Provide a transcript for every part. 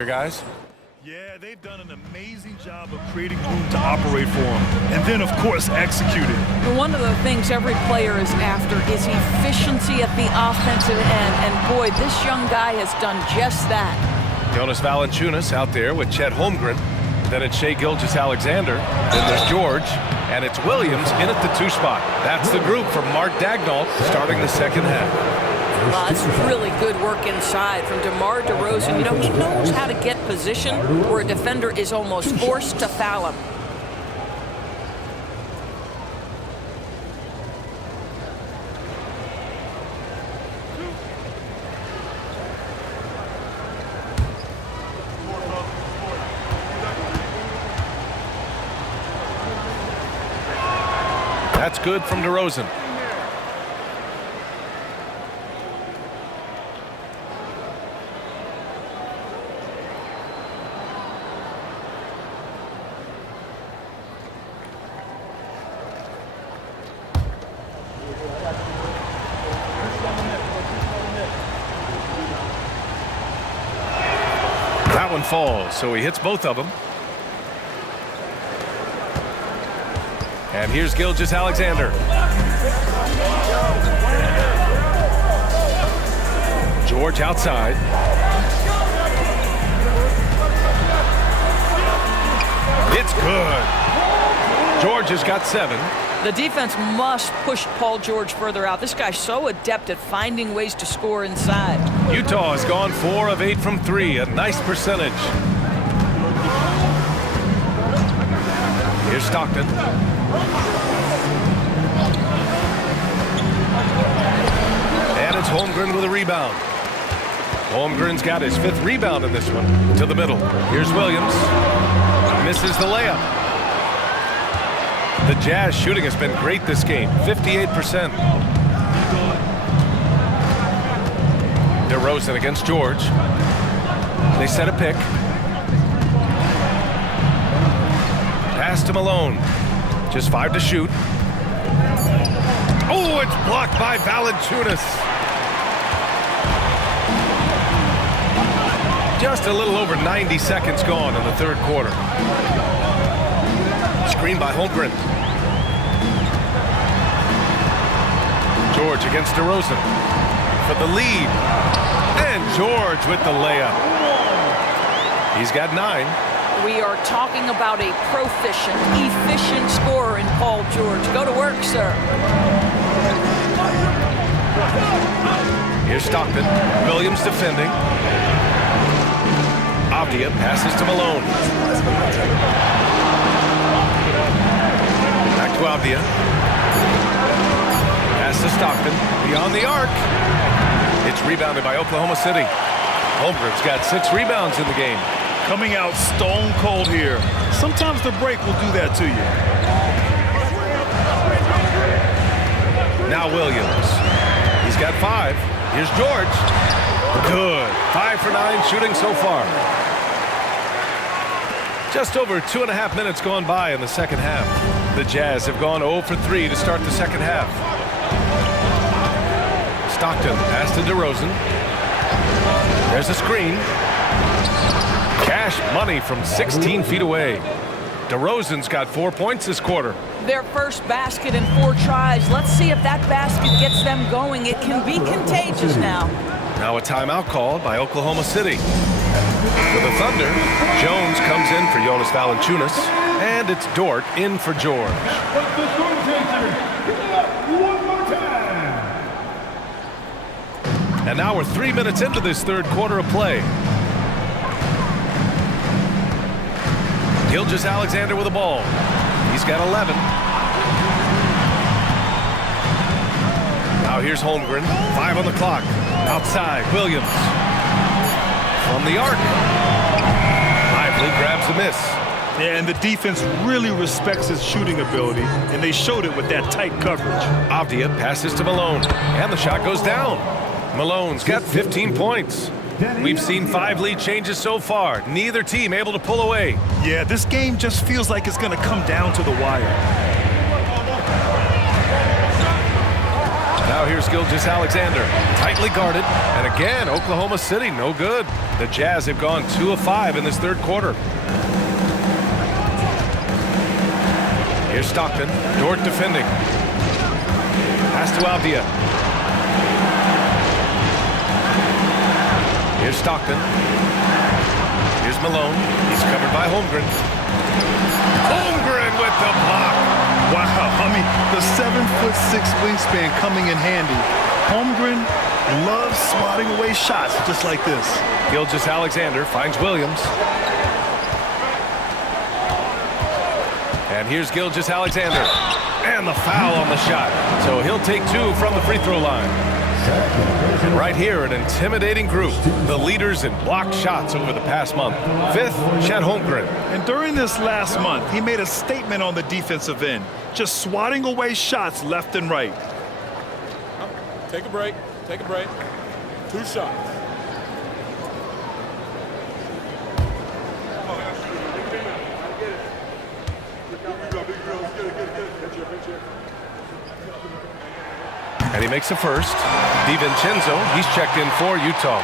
Guys. Yeah, they've done an amazing job of creating room to operate for him, and then, of course, executing. One of the things every player is after is efficiency at the offensive end, and boy, this young guy has done just that. Jonas Valanciunas out there with Chet Holmgren. Then it's Shai Gilgeous-Alexander. Then there's George. And it's Williams in at the 2 spot. That's the group from Mark Daigneault starting the second half. Well, that's really good work inside from DeMar DeRozan. You know, he knows how to get position where a defender is almost forced to foul him. That's good from DeRozan. That one falls, so he hits both of them. And here's Gilgeous-Alexander. George outside. It's good. George has got 7. The defense must push Paul George further out. This guy's so adept at finding ways to score inside. Utah has gone 4 of 8 from 3, a nice percentage. Here's Stockton. And it's Holmgren with a rebound. Holmgren's got his 5th rebound in this one. To the middle. Here's Williams. Misses the layup. The Jazz shooting has been great this game, 58%. DeRozan against George. They set a pick. Pass to Malone. Just 5 to shoot. Oh, it's blocked by Valanciunas. Just a little over 90 seconds gone in the 3rd quarter. Screen by Holmgren. George against DeRozan for the lead. And George with the layup. He's got 9. We are talking about a proficient, efficient scorer in Paul George. Go to work, sir. Here's Stockton. Williams defending. Avdia passes to Malone. Back to Avdia. Pass to Stockton. Beyond the arc. It's rebounded by Oklahoma City. Holmgren's got 6 rebounds in the game. Coming out stone cold here. Sometimes the break will do that to you. Now Williams. He's got 5. Here's George. Good. 5 for 9 shooting so far. Just over 2.5 minutes gone by in the second half. The Jazz have gone 0 for 3 to start the second half. Stockton pass to DeRozan. There's a screen. Cash money from 16 feet away. DeRozan's got 4 points this quarter. Their first basket in 4 tries. Let's see if that basket gets them going. It can be contagious now. Now a timeout called by Oklahoma City. For the Thunder, Jones comes in for Jonas Valanciunas, and it's Dort in for George. And now we're 3 minutes into this 3rd quarter of play. Gilgeous-Alexander with the ball. He's got 11. Now here's Holmgren. 5 on the clock. Outside, Williams. From the arc. Lively grabs the miss. Yeah, and the defense really respects his shooting ability, and they showed it with that tight coverage. Avdia passes to Malone, and the shot goes down. Malone's got 15 points. We've seen 5 lead changes so far. Neither team able to pull away. Yeah, this game just feels like it's going to come down to the wire. Now here's Gilgeous-Alexander, tightly guarded, and again, Oklahoma City, no good. The Jazz have gone 2 of 5 in this third quarter. Here's Stockton, Dort defending. Pass to Avdia. Here's Stockton. Here's Malone. He's covered by Holmgren. Holmgren with the block. Wow, I mean, the 7'6" wingspan coming in handy. Holmgren loves swatting away shots just like this. Gilgeous-Alexander finds Williams. And here's Gilgeous-Alexander. And the foul on the shot. So he'll take 2 from the free throw line. And right here, an intimidating group. The leaders in blocked shots over the past month. 5th, Chet Holmgren. And during this last month, he made a statement on the defensive end, just swatting away shots left and right. Take a break. Take a break. 2 shots. And he makes the first. DiVincenzo, he's checked in for Utah.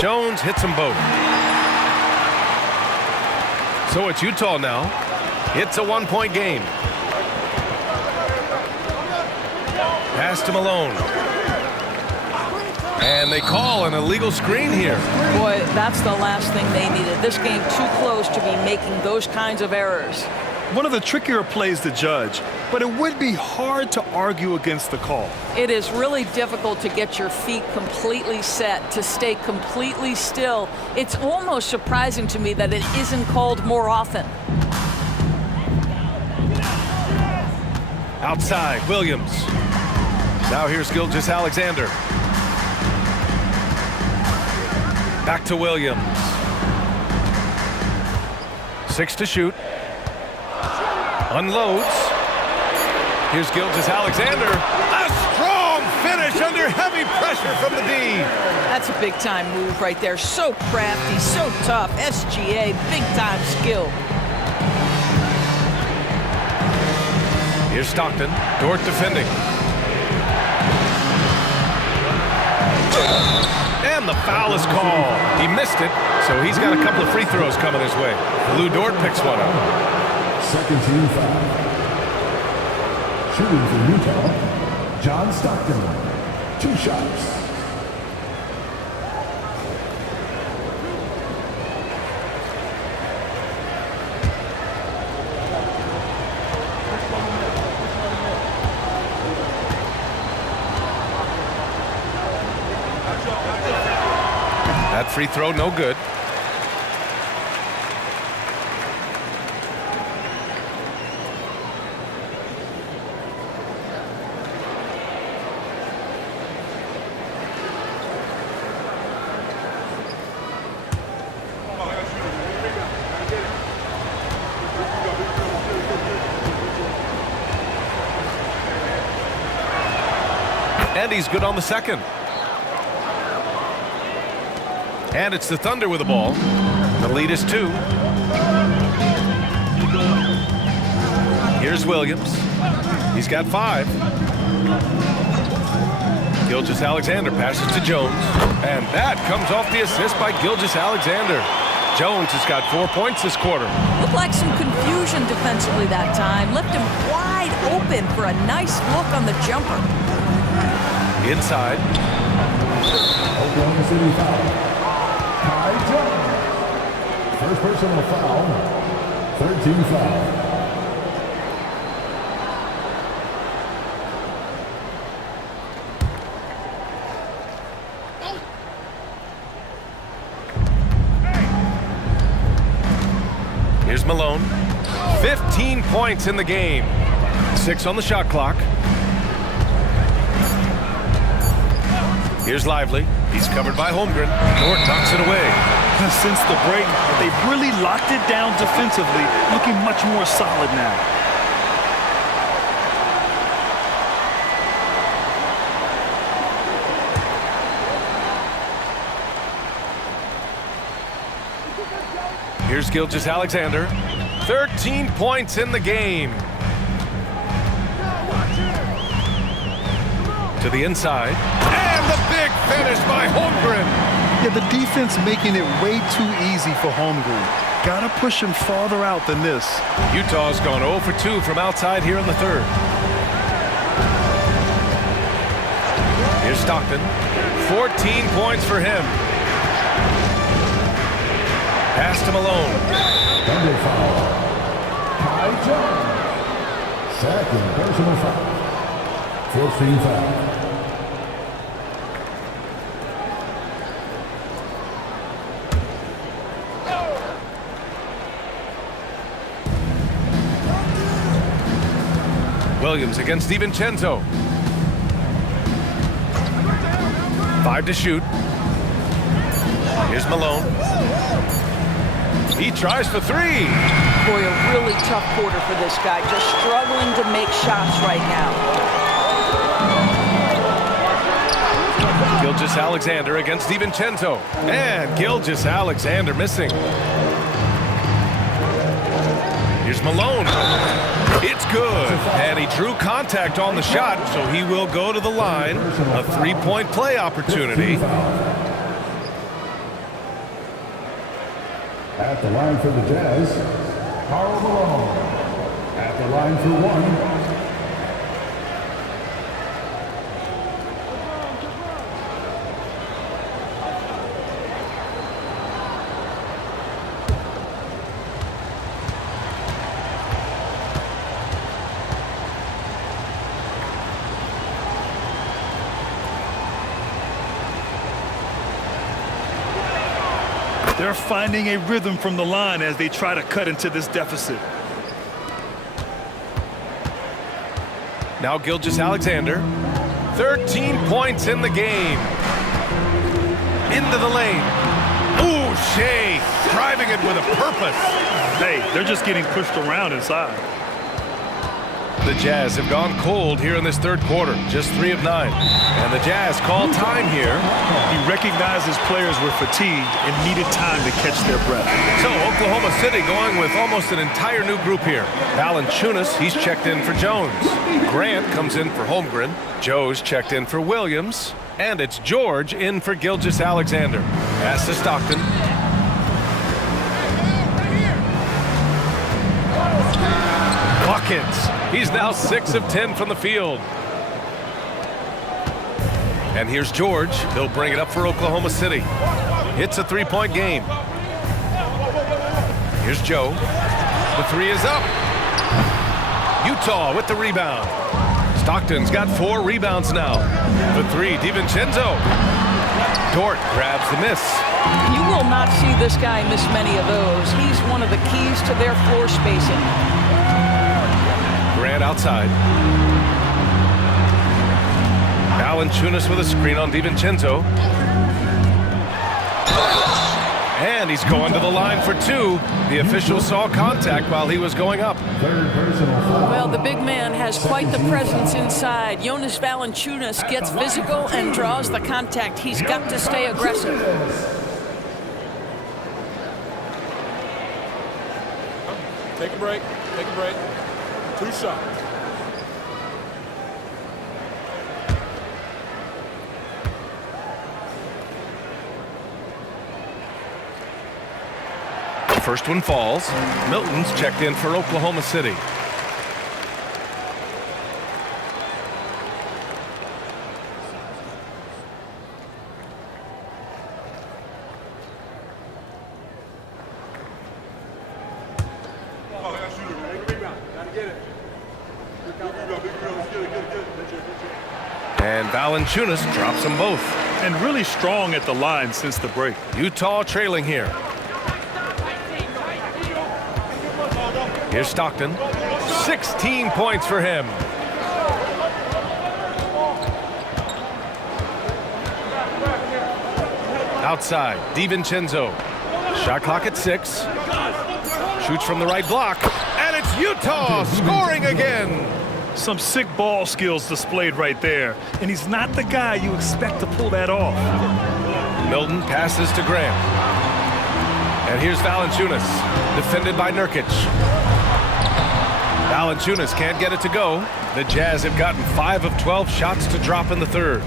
Jones hits them both. So it's Utah now. It's a 1-point game. Pass to Malone. And they call an illegal screen here. Boy, that's the last thing they needed. This game too close to be making those kinds of errors. One of the trickier plays to judge, but it would be hard to argue against the call. It is really difficult to get your feet completely set, to stay completely still. It's almost surprising to me that it isn't called more often. Outside, Williams. Now here's Gilgeous-Alexander. Back to Williams. 6 to shoot. Unloads. Here's Gilgeous-Alexander. A strong finish under heavy pressure from the D. That's a big-time move right there. So crafty, so tough. SGA, big-time skill. Here's Stockton. Dort defending. And the foul is called. He missed it, so he's got a couple of free throws coming his way. Lou Dort picks one up. Second team foul. Shooting for Utah, John Stockton. 2 shots. That free throw, no good. And he's good on the second. And it's the Thunder with the ball. The lead is 2. Here's Williams. He's got 5. Gilgeous-Alexander passes to Jones. And that comes off the assist by Gilgeous-Alexander. Jones has got 4 points this quarter. Looked like some confusion defensively that time. Left him wide open for a nice look on the jumper. Inside. Oklahoma City foul. Ty Jones. First personal foul. 13 foul. Here's Malone. 15 points in the game. 6 on the shot clock. Here's Lively. He's covered by Holmgren. Dort knocks it away. Since the break, they've really locked it down defensively, looking much more solid now. Here's Gilgeous-Alexander. 13 points in the game. To the inside. And the big finish by Holmgren. Yeah, the defense making it way too easy for Holmgren. Gotta push him farther out than this. Utah's gone 0 for 2 from outside here in the third. Here's Stockton. 14 points for him. Pass to Malone. Double foul. Ty Jones. Second personal foul. 14 foul. Williams against DiVincenzo. 5 to shoot. Here's Malone. He tries for 3. Boy, a really tough quarter for this guy. Just struggling to make shots right now. Gilgeous-Alexander against DiVincenzo. And Gilgeous-Alexander missing. Here's Malone. It's good. And he drew contact on the shot, so he will go to the line. A 3-point play opportunity. At the line for the Jazz, Karl Malone. At the line for 1. They're finding a rhythm from the line as they try to cut into this deficit. Now Gilgeous-Alexander. 13 points in the game. Into the lane. Ooh, Shea driving it with a purpose. Hey, they're just getting pushed around inside. The Jazz have gone cold here in this third quarter. Just 3 of 9. And the Jazz call time here. He recognized his players were fatigued and needed time to catch their breath. So Oklahoma City going with almost an entire new group here. Valanciunas, he's checked in for Jones. Grant comes in for Holmgren. Joe's checked in for Williams. And it's George in for Gilgeous-Alexander. Pass to Stockton. Buckets. He's now 6 of 10 from the field. And here's George. He'll bring it up for Oklahoma City. It's a 3-point game. Here's Joe. The 3 is up. Utah with the rebound. Stockton's got 4 rebounds now. The 3, DiVincenzo. Dort grabs the miss. You will not see this guy miss many of those. He's one of the keys to their floor spacing. Grant outside. Valanciunas with a screen on DiVincenzo. And he's going to the line for 2. The official saw contact while he was going up. Well, the big man has quite the presence inside. Jonas Valanciunas gets physical and draws the contact. He's got to stay aggressive. Take a break. Take a break. 2 shots. The first one falls. Milton's checked in for Oklahoma City. And Valanciunas drops them both. And really strong at the line since the break. Utah trailing here. Here's Stockton. 16 points for him. Outside, DiVincenzo. Shot clock at 6. Shoots from the right block. And it's Utah scoring again. Some sick ball skills displayed right there. And he's not the guy you expect to pull that off. Milton passes to Grant. And here's Valanciunas, defended by Nurkic. Valanciunas can't get it to go. The Jazz have gotten 5 of 12 shots to drop in the third.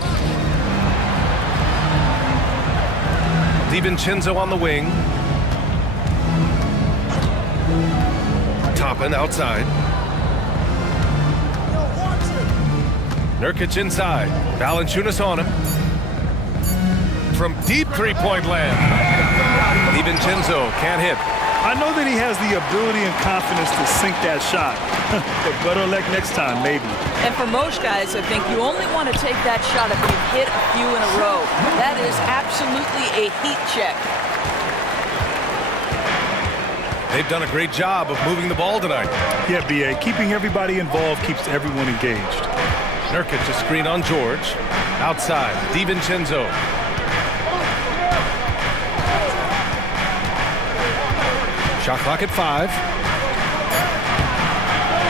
DiVincenzo on the wing. Toppin outside. Nurkic inside. Valanciunas on him. From deep three-point land. DiVincenzo can't hit. I know that he has the ability and confidence to sink that shot, but better luck next time, maybe. And for most guys, I think you only want to take that shot if you've hit a few in a row. That is absolutely a heat check. They've done a great job of moving the ball tonight. Yeah, B.A., keeping everybody involved keeps everyone engaged. Nurkic a screen on George. Outside, DiVincenzo. Shot clock at 5.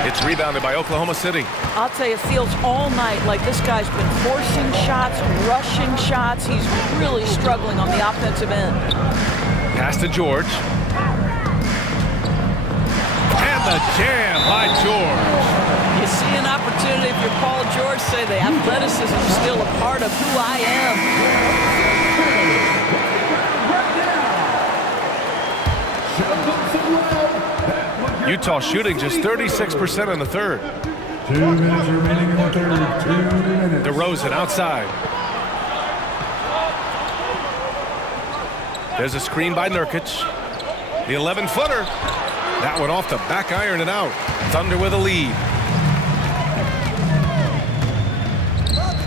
It's rebounded by Oklahoma City. I'll tell you, it feels all night like this guy's been forcing shots, rushing shots. He's really struggling on the offensive end. Pass to George. And the jam by George. You see an opportunity if you're Paul George, say the athleticism is still a part of who I am. Utah shooting just 36% in the third. 2 minutes remaining in the third. 2 minutes. DeRozan outside. There's a screen by Nurkic. The 11-footer. That one off the back iron and out. Thunder with a lead.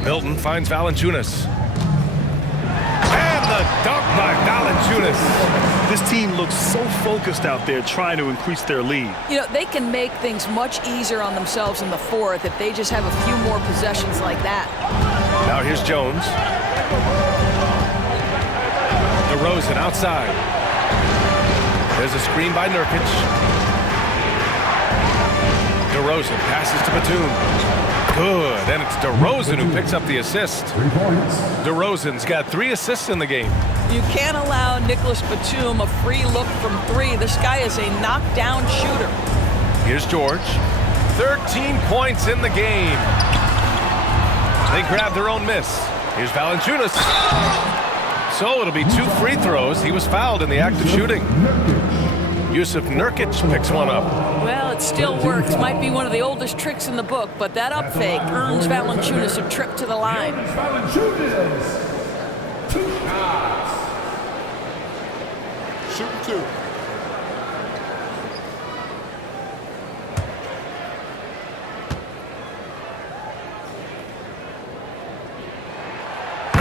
Milton finds Valanciunas. And the dunk by Valanciunas. This team looks so focused out there trying to increase their lead. You know, they can make things much easier on themselves in the fourth if they just have a few more possessions like that. Now here's Jones. DeRozan outside. There's a screen by Nurkic. DeRozan passes to Batum. Good, and it's DeRozan who picks up the assist. 3 points. DeRozan's got 3 assists in the game. You can't allow Nicholas Batum a free look from 3. This guy is a knockdown shooter. Here's George. 13 points in the game. They grab their own miss. Here's Valanciunas. So it'll be 2 free throws. He was fouled in the act of shooting. Yusuf Nurkic picks one up. Well, it still works. Might be one of the oldest tricks in the book, but that up fake earns Valanciunas a trip to the line. Valanciunas. 2 shots. Shooting 2.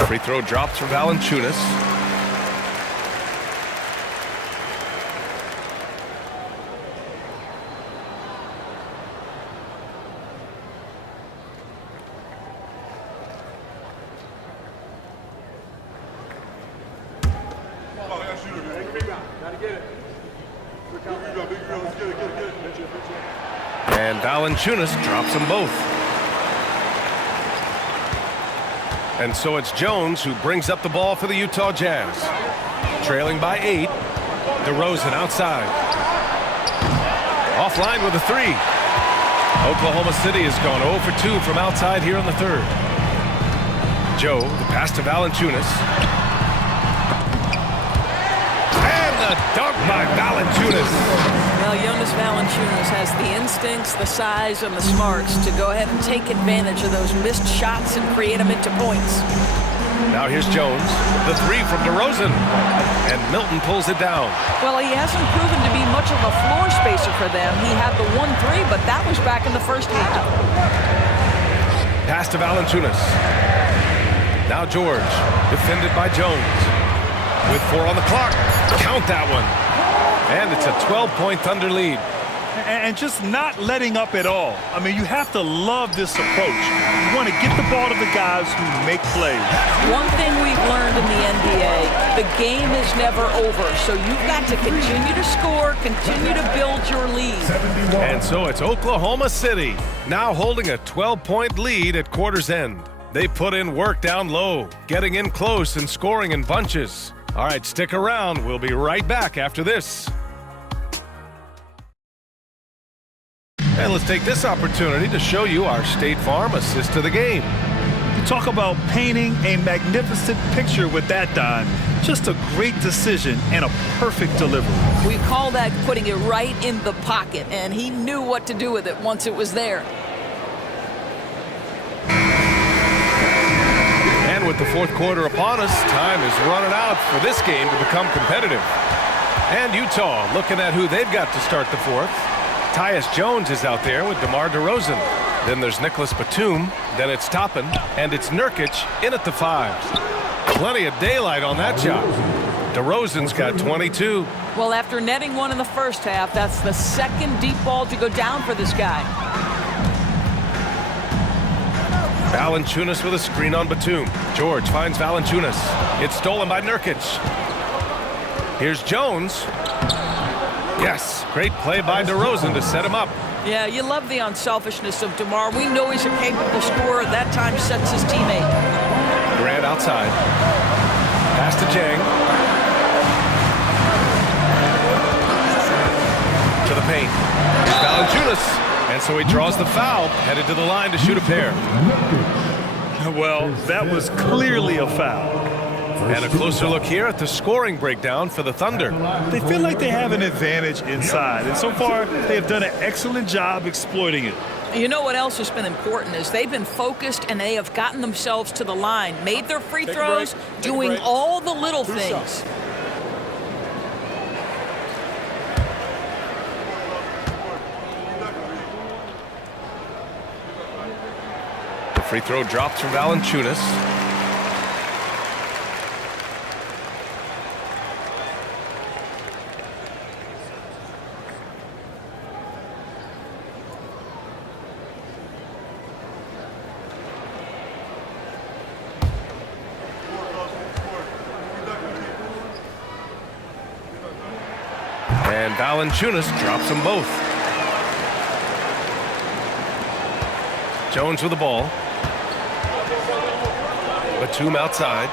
Free throw drops for Valanciunas. And Valanciunas drops them both. And so it's Jones who brings up the ball for the Utah Jazz. Trailing by 8. DeRozan outside. Offline with a 3. Oklahoma City has gone 0 for 2 from outside here in the third. Joe, the pass to Valanciunas. And the dunk by Valanciunas. Well, Jonas Valanciunas has the instincts, the size, and the smarts to go ahead and take advantage of those missed shots and create them into points. Now here's Jones. The 3 from DeRozan. And Milton pulls it down. Well, he hasn't proven to be much of a floor spacer for them. He had the 1-3, but that was back in the first half. Pass to Valanciunas. Now George, defended by Jones. With 4 on the clock. Count that one. And it's a 12-point Thunder lead. And just not letting up at all. I mean, you have to love this approach. You want to get the ball to the guys who make plays. One thing we've learned in the NBA, the game is never over. So you've got to continue to score, continue to build your lead. And so it's Oklahoma City, now holding a 12-point lead at quarter's end. They put in work down low, getting in close and scoring in bunches. All right, stick around. We'll be right back after this. And let's take this opportunity to show you our State Farm assist to the game. You talk about painting a magnificent picture with that, Don. Just a great decision and a perfect delivery. We call that putting it right in the pocket, and he knew what to do with it once it was there. And with the fourth quarter upon us, time is running out for this game to become competitive. And Utah looking at who they've got to start the fourth. Tyus Jones is out there with DeMar DeRozan. Then there's Nicholas Batum. Then it's Toppin. And it's Nurkic in at the 5. Plenty of daylight on that shot. DeRozan's got 22. Well, after netting one in the first half, that's the second deep ball to go down for this guy. Valanciunas with a screen on Batum. George finds Valanciunas. It's stolen by Nurkic. Here's Jones. Yes, great play by DeRozan to set him up. Yeah, you love the unselfishness of DeMar. We know he's a capable scorer. That time sets his teammate. Grant outside. Pass to Jang. To the paint. Valanciunas. And so he draws the foul, headed to the line to shoot a pair. Well, that was clearly a foul. And a closer look here at the scoring breakdown for the Thunder. They feel like they have an advantage inside, and so far they have done an excellent job exploiting it. You know what else has been important is they've been focused and they have gotten themselves to the line, made their free throws, doing all the little things. The free throw drops from Valanciunas. And Valanciunas drops them both. Jones with the ball. Batum outside.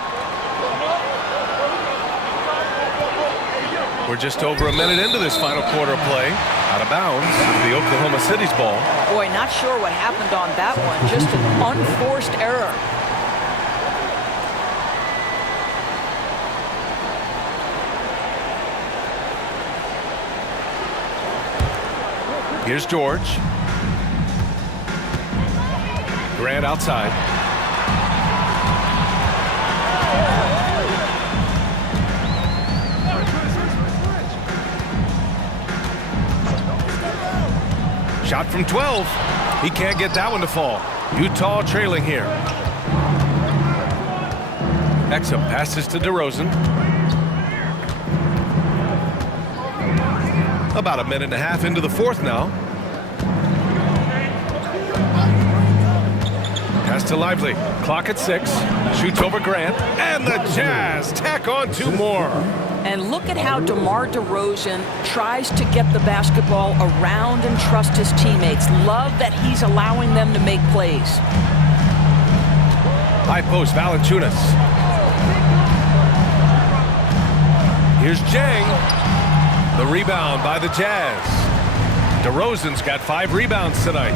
We're just over a minute into this final quarter of play. Out of bounds, the Oklahoma City's ball. Boy, not sure what happened on that one. Just an unforced error. Here's George. Grant outside. Shot from 12. He can't get that one to fall. Utah trailing here. Exum passes to DeRozan. About a minute and a half into the fourth now. Pass to Lively. Clock at 6. Shoots over Grant. And the Jazz tack on 2 more. And look at how DeMar DeRozan tries to get the basketball around and trust his teammates. Love that he's allowing them to make plays. High post, Valanciunas. Here's Jang. The rebound by the Jazz. DeRozan's got 5 rebounds tonight.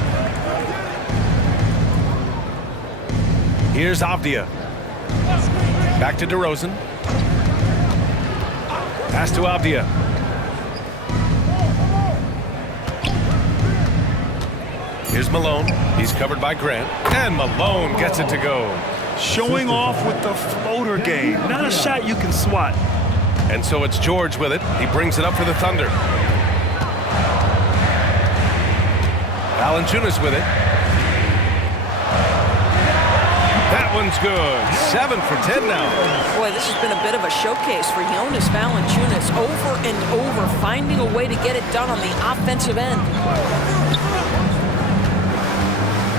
Here's Avdia. Back to DeRozan. Pass to Avdia. Here's Malone. He's covered by Grant. And Malone gets it to go. Showing off with the floater game. Not a shot you can swat. And so it's George with it. He brings it up for the Thunder. Valanciunas with it. That one's good. 7 for 10 now. Boy, this has been a bit of a showcase for Jonas Valanciunas. Over and over, finding a way to get it done on the offensive end.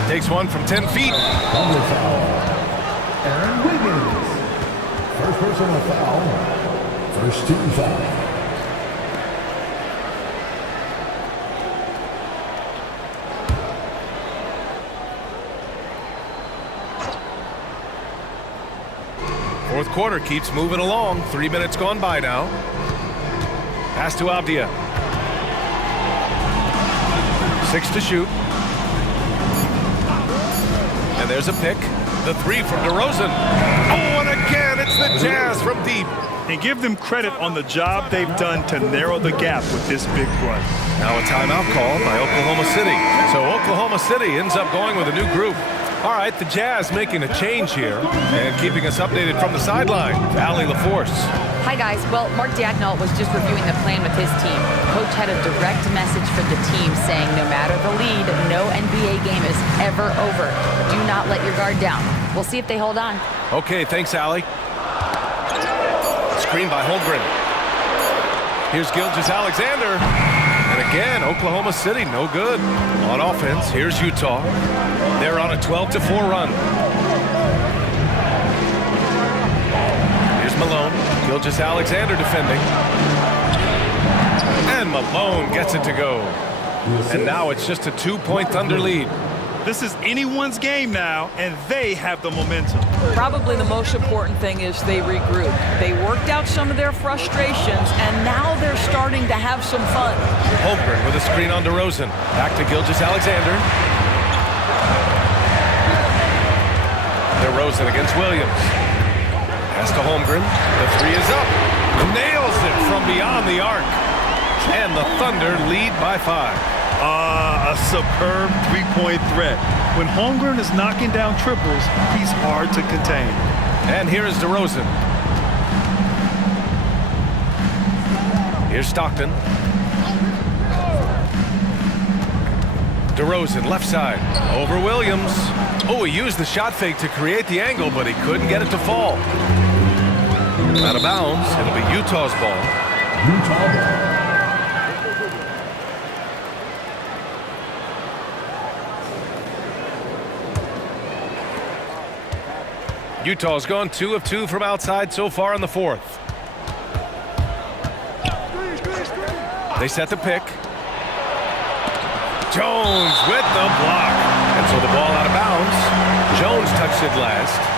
Takes one from 10 feet. Aaron Wiggins. First personal foul. First team foul. Fourth Fourth quarter keeps moving along. 3 minutes gone by now. Pass to Avdia. 6 to shoot. And there's a pick. The three from DeRozan. Oh, and again, it's the Jazz from deep. And give them credit on the job they've done to narrow the gap with this big run. Now a timeout called by Oklahoma City. So Oklahoma City ends up going with a new group. All right, the Jazz making a change here and keeping us updated from the sideline. Allie LaForce. Hi, guys. Well, Mark Daigneault was just reviewing the plan with his team. Coach had a direct message for the team saying no matter the lead, no NBA game is ever over. Do not let your guard down. We'll see if they hold on. Okay, thanks, Allie. Screen by Holmgren. Here's Gilgeous-Alexander. And again, Oklahoma City, no good. On offense, here's Utah. They're on a 12-4 run. Here's Malone. Gilgeous-Alexander defending. And Malone gets it to go. And now it's just a 2-point Thunder lead. This is anyone's game now, and they have the momentum. Probably the most important thing is they regroup. They worked out some of their frustrations, and now they're starting to have some fun. Holmgren with a screen on DeRozan. Back to Gilgeous-Alexander. DeRozan against Williams. Pass to Holmgren. The three is up. Nails it from beyond the arc. And the Thunder lead by 5. A superb three-point threat. When Holmgren is knocking down triples, he's hard to contain. And here is DeRozan. Here's Stockton. DeRozan, left side. Over Williams. Oh, he used the shot fake to create the angle, but he couldn't get it to fall. Out of bounds. It'll be Utah's ball. Utah ball. Utah's gone 2 of 2 from outside so far in the fourth. They set the pick. Jones with the block. And so the ball out of bounds. Jones touched it last.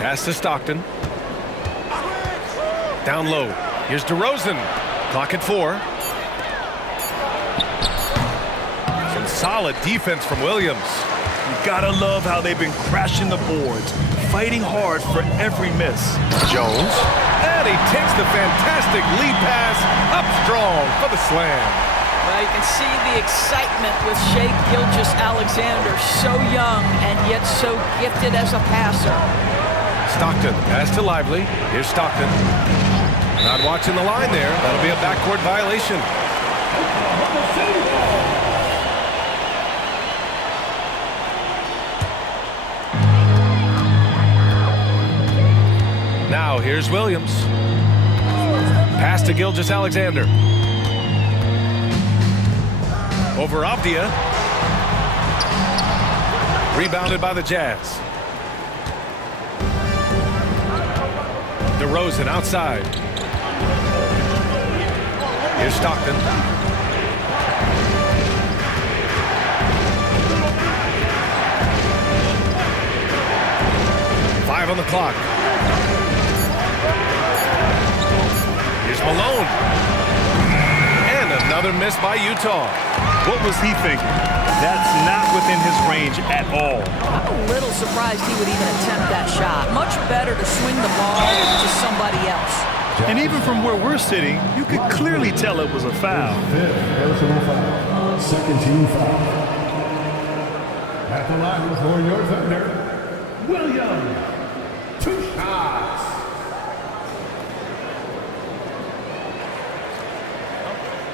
Pass to Stockton. Down low. Here's DeRozan. Clock at 4. Some solid defense from Williams. You gotta love how they've been crashing the boards, fighting hard for every miss. Jones. And he takes the fantastic lead pass up strong for the slam. Well, you can see the excitement with Shai Gilgeous-Alexander, so young and yet so gifted as a passer. Stockton, pass to Lively. Here's Stockton. Not watching the line there. That'll be a backcourt violation. Now here's Williams. Pass to Gilgeous-Alexander. Over Avdia. Rebounded by the Jazz. DeRozan outside. Here's Stockton. Five on the clock. Here's Malone. And another miss by Utah. What was he thinking? That's not within his range at all. I'm a little surprised he would even attempt that shot. Much better to swing the ball to somebody else. And even from where we're sitting, you could clearly tell it was a foul. Fifth personal foul. Second team foul. At the line for your Thunder, Williams. 2 shots.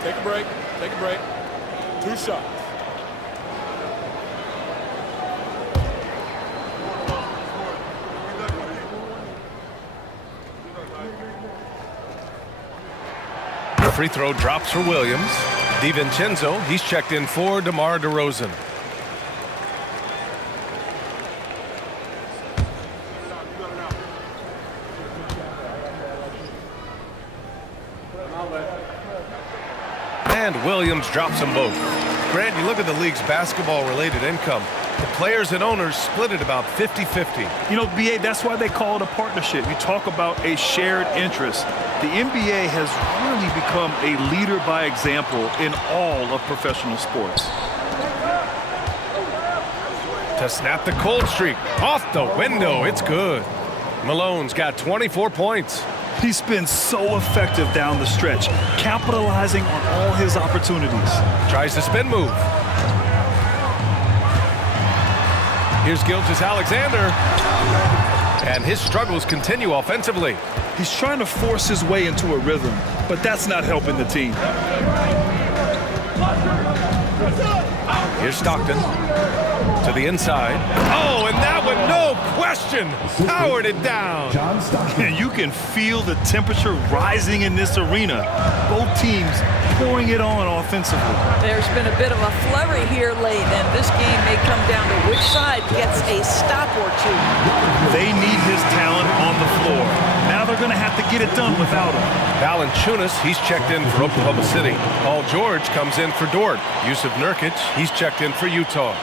Take a break. Take a break. 2 shots. The free throw drops for Williams. DiVincenzo, he's checked in for DeMar DeRozan. And Williams drops them both. Grant, you look at the league's basketball-related income. The players and owners split it about 50-50. You know, BA, that's why they call it a partnership. You talk about a shared interest. The NBA has really become a leader by example in all of professional sports. To snap the cold streak. Off the window. It's good. Malone's got 24 points. He's been so effective down the stretch, capitalizing on all his opportunities. Tries the spin move. Here's Gilgeous-Alexander. And his struggles continue offensively. He's trying to force his way into a rhythm, but that's not helping the team. Here's Stockton to the inside. Oh, and that one, no question, powered it down. John Stockton. You can feel the temperature rising in this arena. Both teams pouring it on offensively. There's been a bit of a flurry here late, and this game may come down to which side gets a stop or two. They need his talent on the floor. Now they're going to have to get it done without him. Valanciunas, he's checked in for Oklahoma City. Paul George comes in for Dort. Yusuf Nurkic, he's checked in for Utah.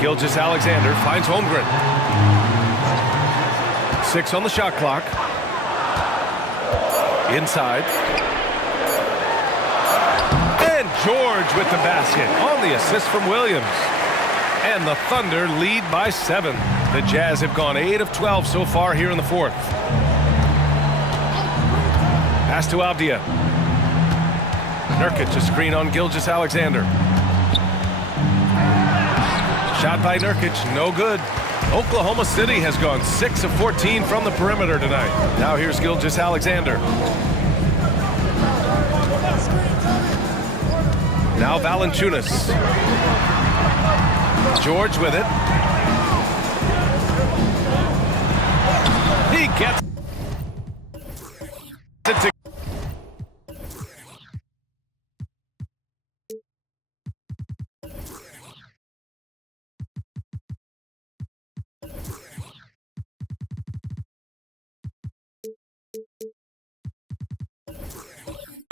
Gilgeous-Alexander finds Holmgren. 6 on the shot clock. Inside. And George with the basket on the assist from Williams. And the Thunder lead by 7. The Jazz have gone 8 of 12 so far here in the fourth. Pass to Avdia. Nurkic, a screen on Gilgeous-Alexander. Shot by Nurkic, no good. Oklahoma City has gone 6 of 14 from the perimeter tonight. Now here's Gilgeous-Alexander. Now Valanciunas. George with it. He gets it to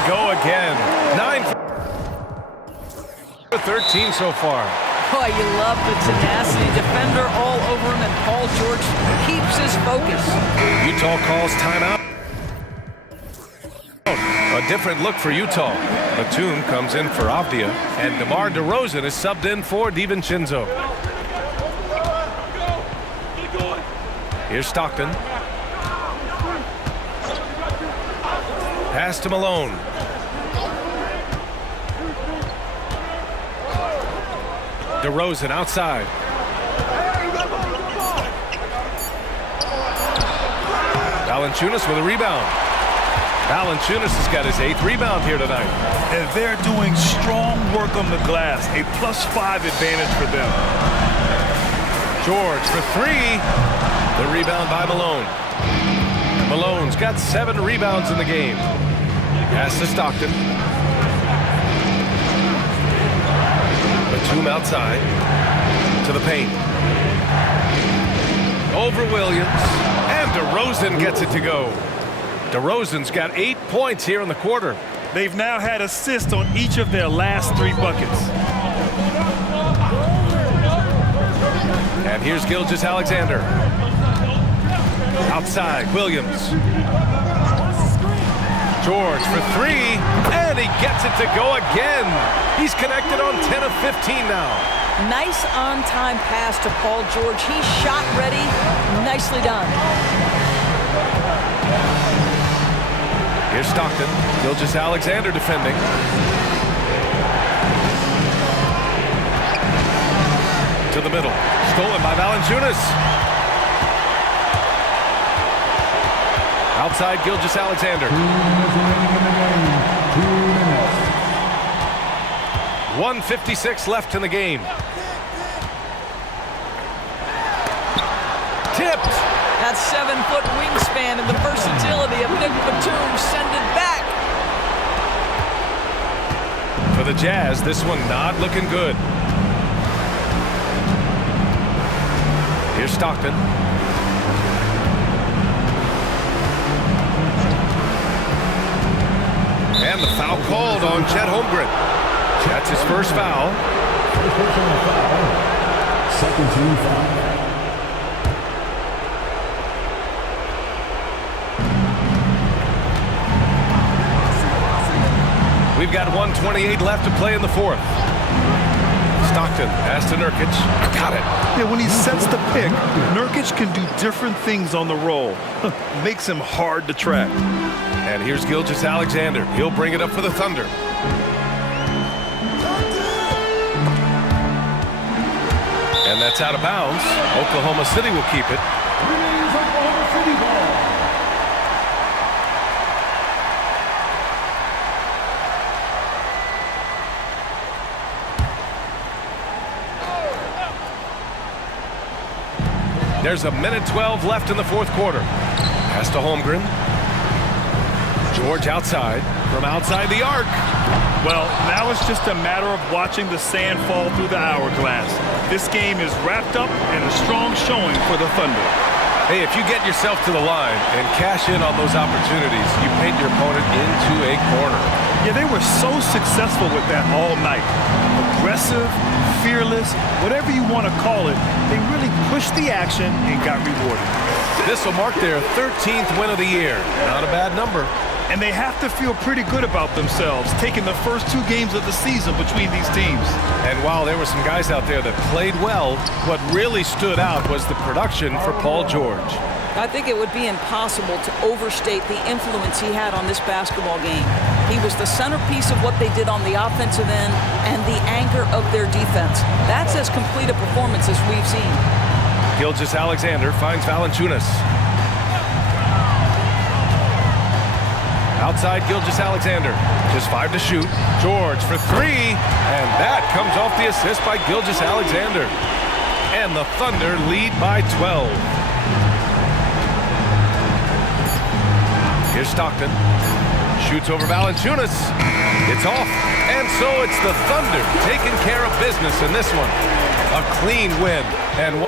go again. 9 for 13 so far. Boy, you love the tenacity. Defender all over him, and Paul George keeps his focus. Utah calls timeout. A different look for Utah. Batum comes in for Avdia, and DeMar DeRozan is subbed in for DiVincenzo. Here's Stockton. Pass to Malone. DeRozan outside. Valanciunas with a rebound. Valanciunas has got his 8th rebound here tonight. And they're doing strong work on the glass. A +5 advantage for them. George for 3. The rebound by Malone. Malone's got 7 rebounds in the game. Pass to Stockton. Batum outside to the paint. Over Williams. And DeRozan gets it to go. DeRozan's got 8 points here in the quarter. They've now had assists on each of their last 3 buckets. And here's Gilgeous-Alexander. Outside, Williams. George for 3, and he gets it to go again. He's connected on 10 of 15 now. Nice on-time pass to Paul George. He's shot ready. Nicely done. Here's Stockton. Gilgeous-Alexander defending. To the middle. Stolen by Valanciunas. Outside Gilgeous-Alexander. 1:56 left in the game. Tipped. That's 7-foot wingspan and the versatility of Nick Batum send it back. For the Jazz, this one not looking good. Here's Stockton. And the foul called on Chet Holmgren. That's his first foul. First personal foul. Second team foul. We've got 1:28 left to play in the fourth. Stockton pass to Nurkic. Got it. Yeah, when he sets the pick, Nurkic can do different things on the roll. Makes him hard to track. And here's Gilgeous-Alexander. He'll bring it up for the Thunder. And that's out of bounds. Oklahoma City will keep it. Remains Oklahoma City ball. There's a minute 12 left in the fourth quarter. Pass to Holmgren. George outside. From outside the arc. Well, now it's just a matter of watching the sand fall through the hourglass. This game is wrapped up and a strong showing for the Thunder. Hey, if you get yourself to the line and cash in on those opportunities, you paint your opponent into a corner. Yeah, they were so successful with that all night. Aggressive, fearless, whatever you want to call it, they really pushed the action and got rewarded. This will mark their 13th win of the year. Not a bad number. And they have to feel pretty good about themselves, taking the first 2 games of the season between these teams. And while there were some guys out there that played well, what really stood out was the production for Paul George. I think it would be impossible to overstate the influence he had on this basketball game. He was the centerpiece of what they did on the offensive end and the anchor of their defense. That's as complete a performance as we've seen. Gilgeous-Alexander finds Valanciunas. Outside Gilgeous-Alexander. Just 5 to shoot. George for 3. And that comes off the assist by Gilgeous-Alexander. And the Thunder lead by 12. Here's Stockton. Shoots over Valanciunas. It's off. And so it's the Thunder taking care of business in this one. A clean win. And